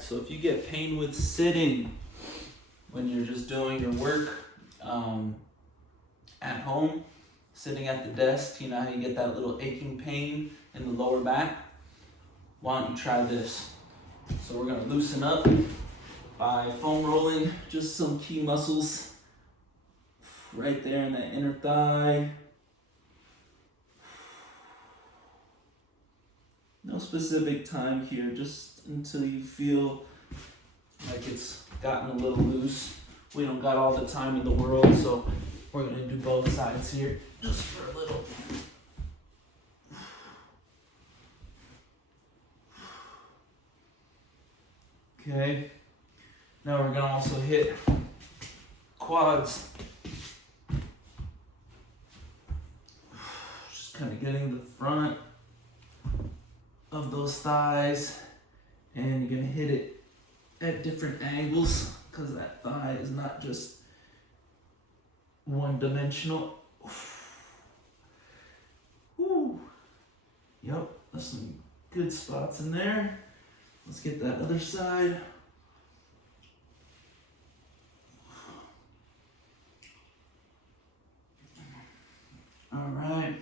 right, so if you get pain with sitting when you're just doing your work at home, sitting at the desk, you know how you get that little aching pain in the lower back? Why don't you try this? So we're gonna loosen up by foam rolling just some key muscles right there in that inner thigh. No specific time here, just until you feel like it's gotten a little loose. We don't got all the time in the world, so we're gonna do both sides here just for a little. Okay, now we're gonna also hit quads. Just kind of getting the front of those thighs, and you're gonna hit it at different angles because that thigh is not just one dimensional. Woo. Yep, there's some good spots in there. Let's get that other side. All right.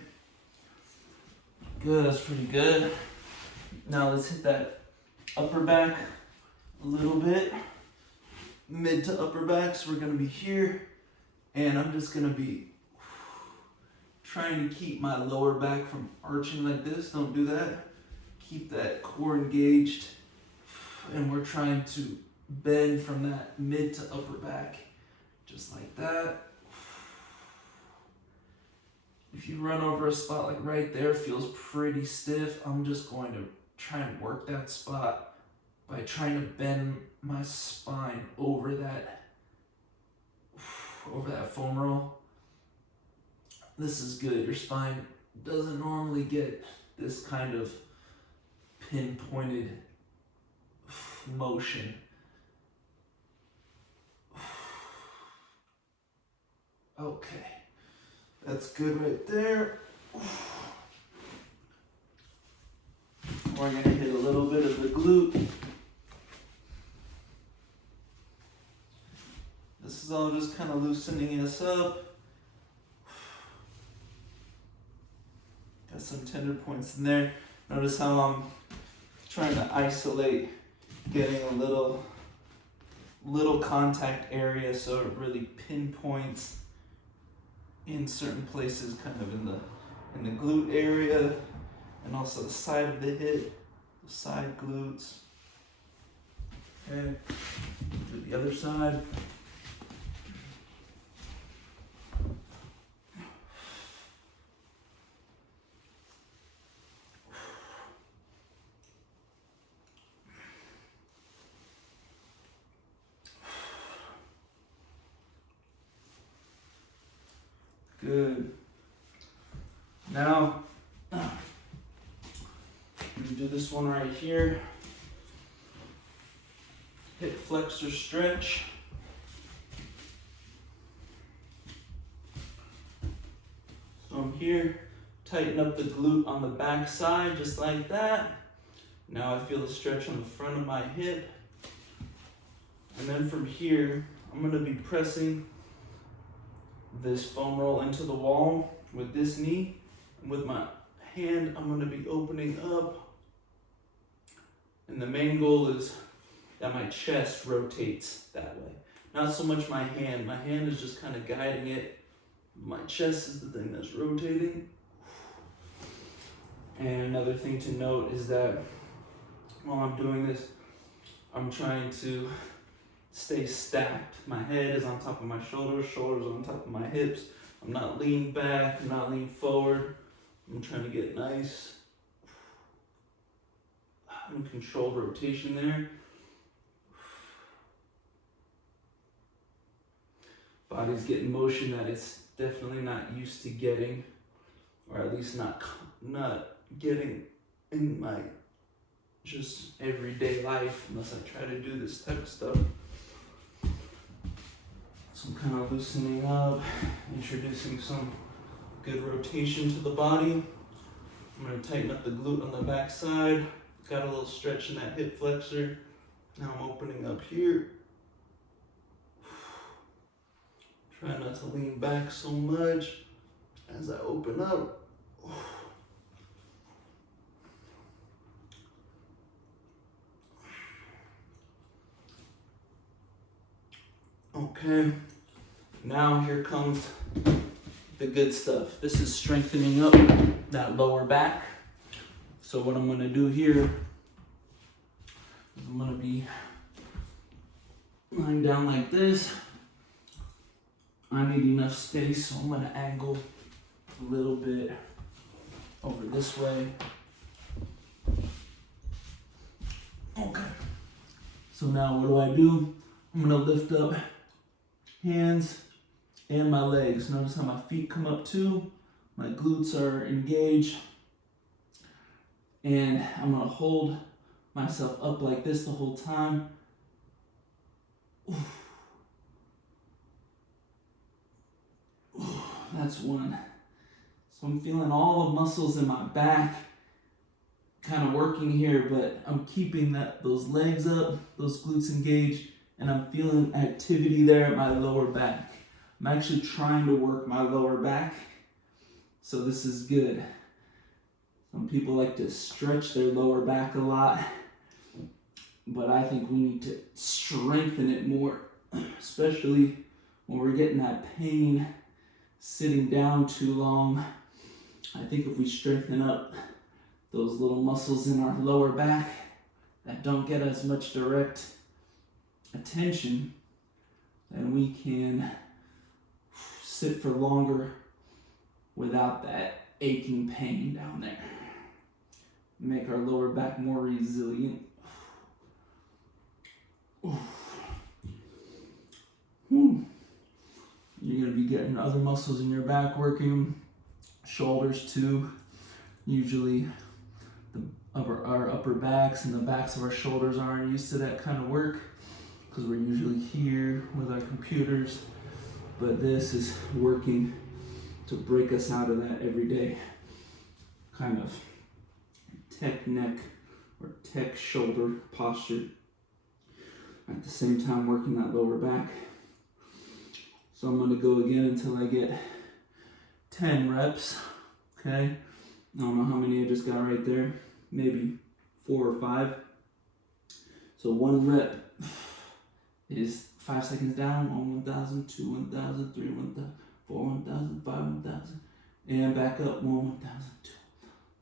Good, that's pretty good. Now let's hit that upper back a little bit. Mid to upper back, so we're gonna be here. And I'm just gonna be trying to keep my lower back from arching like this. Don't do that. Keep that core engaged. And we're trying to bend from that mid to upper back, just like that. If you run over a spot like right there, feels pretty stiff, I'm just going to try and work that spot by trying to bend my spine over that foam roll. This is good. Your spine doesn't normally get this kind of pinpointed motion. Okay, that's good right there. We're gonna hit a little bit of the glute. This is all just kind of loosening us up. Got some tender points in there. Notice how I'm trying to isolate, getting a little contact area so it really pinpoints in certain places, kind of in the glute area, and also the side of the hip, the side glutes. Okay, do the other side. Good. Now, I'm gonna do this one right here. Hip flexor stretch. So I'm here, tighten up the glute on the back side, just like that. Now I feel the stretch on the front of my hip. And then from here, I'm gonna be pressing this foam roll into the wall with this knee. And with my hand, I'm gonna be opening up. And the main goal is that my chest rotates that way. Not so much my hand. My hand is just kind of guiding it. My chest is the thing that's rotating. And another thing to note is that while I'm doing this, I'm trying to stay stacked. My head is on top of my shoulders, shoulders on top of my hips. I'm not leaning back, I'm not leaning forward. I'm trying to get nice and controlled rotation there. Body's getting motion that it's definitely not used to getting, or at least not getting in my just everyday life unless I try to do this type of stuff. So I'm kind of loosening up, introducing some good rotation to the body. I'm going to tighten up the glute on the back side. Got a little stretch in that hip flexor. Now I'm opening up here. Try not to lean back so much as I open up. Okay, now here comes the good stuff. This is strengthening up that lower back. So what I'm gonna do here is I'm gonna be lying down like this. I need enough space, so I'm gonna angle a little bit over this way. Okay. So now what do? I'm gonna lift up hands and my legs. Notice how my feet come up too. My glutes are engaged. And I'm gonna hold myself up like this the whole time. That's one. So I'm feeling all the muscles in my back kind of working here, but I'm keeping those legs up, those glutes engaged, and I'm feeling activity there at my lower back. I'm actually trying to work my lower back, so this is good. Some people like to stretch their lower back a lot, but I think we need to strengthen it more, especially when we're getting that pain sitting down too long. I think if we strengthen up those little muscles in our lower back that don't get as much direct attention, then we can sit for longer without that aching pain down there. Make our lower back more resilient. You're going to be getting other muscles in your back working, shoulders too. Usually our upper backs and the backs of our shoulders aren't used to that kind of work because we're usually here with our computers, but this is working to break us out of that everyday kind of tech neck or tech shoulder posture. At the same time working that lower back. So I'm going to go again until I get 10 reps, okay? I don't know how many I just got right there, maybe 4 or 5. So 1 rep is 5 seconds down, 1, 1,000, 2, 1,000, 3, 1,000, 4, 1,000, 5, 1,000, and back up, 1, 1,000, 2,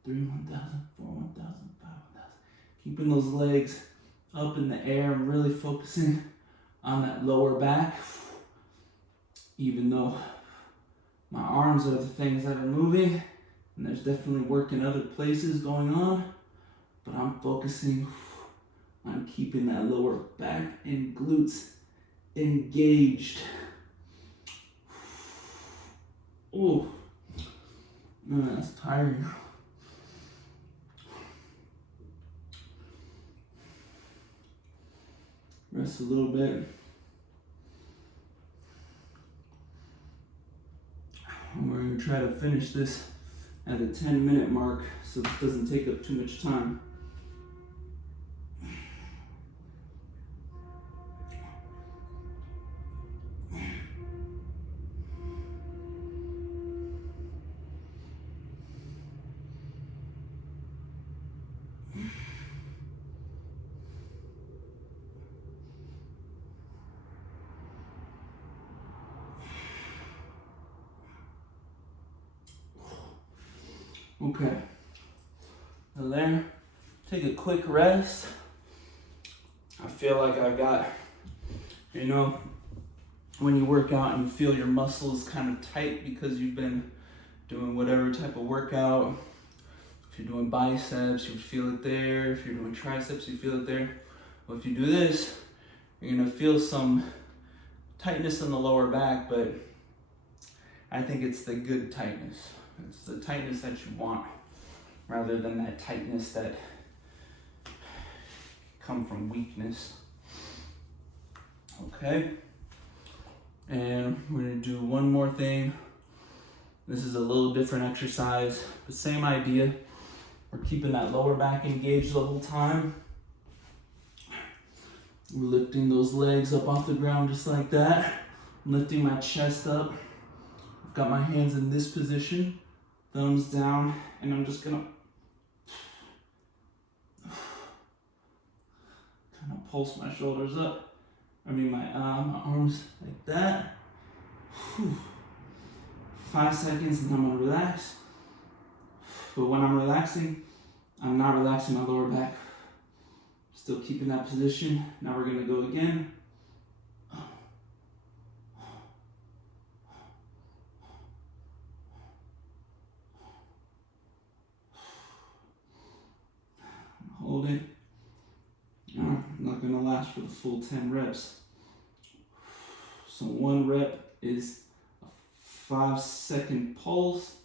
3, 1,000, 4, 1,000, 5, 1,000. Keeping those legs up in the air. I'm really focusing on that lower back, even though my arms are the things that are moving, and there's definitely work in other places going on, but I'm focusing on keeping that lower back and glutes engaged. Oh, man, that's tiring. Rest a little bit. And we're going to try to finish this at a 10-minute mark so this doesn't take up too much time. Okay, so there, take a quick rest. I feel like I've got, when you work out and you feel your muscles kind of tight because you've been doing whatever type of workout. If you're doing biceps, you feel it there. If you're doing triceps, you feel it there. Well, if you do this, you're gonna feel some tightness in the lower back, but I think it's the good tightness. It's the tightness that you want, rather than that tightness that comes from weakness. Okay, and we're gonna do one more thing. This is a little different exercise, but same idea. We're keeping that lower back engaged the whole time. We're lifting those legs up off the ground just like that. I'm lifting my chest up. I've got my hands in this position, thumbs down, and I'm just gonna kind of pulse my shoulders up. My arms like that. Whew. 5 seconds and I'm gonna relax. But when I'm relaxing, I'm not relaxing my lower back. Still keeping that position. Now we're gonna go again. Hold it. I'm not gonna last for the full 10 reps. So 1 rep is a 5-second pulse,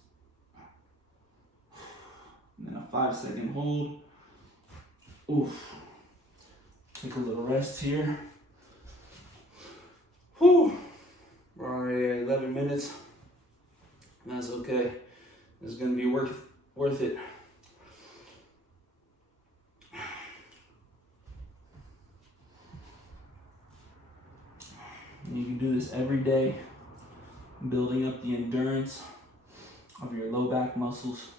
and then a 5-second hold. Oof. Take a little rest here. Whew. We're already at 11 minutes. That's okay. It's gonna be worth it. And you can do this every day, building up the endurance of your low back muscles.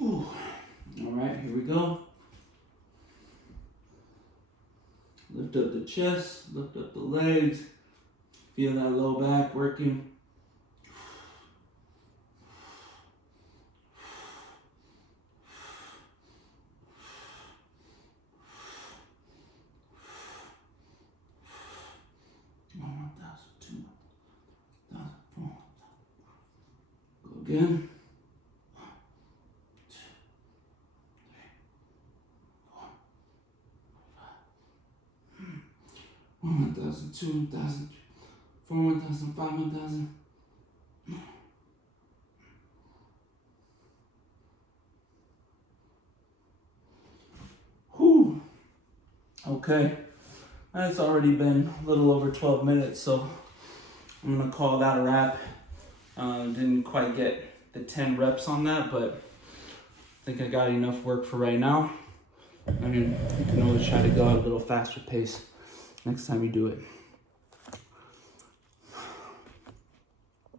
Ooh. All right, here we go. Lift up the chest, lift up the legs. Feel that low back working. Again. 1,000, 2,000, 4,000, 5,000. Whew. Okay, that's already been a little over 12 minutes, so I'm gonna call that a wrap. Didn't quite get the 10 reps on that, but I think I got enough work for right now. I mean, you can always try to go at a little faster pace next time you do it.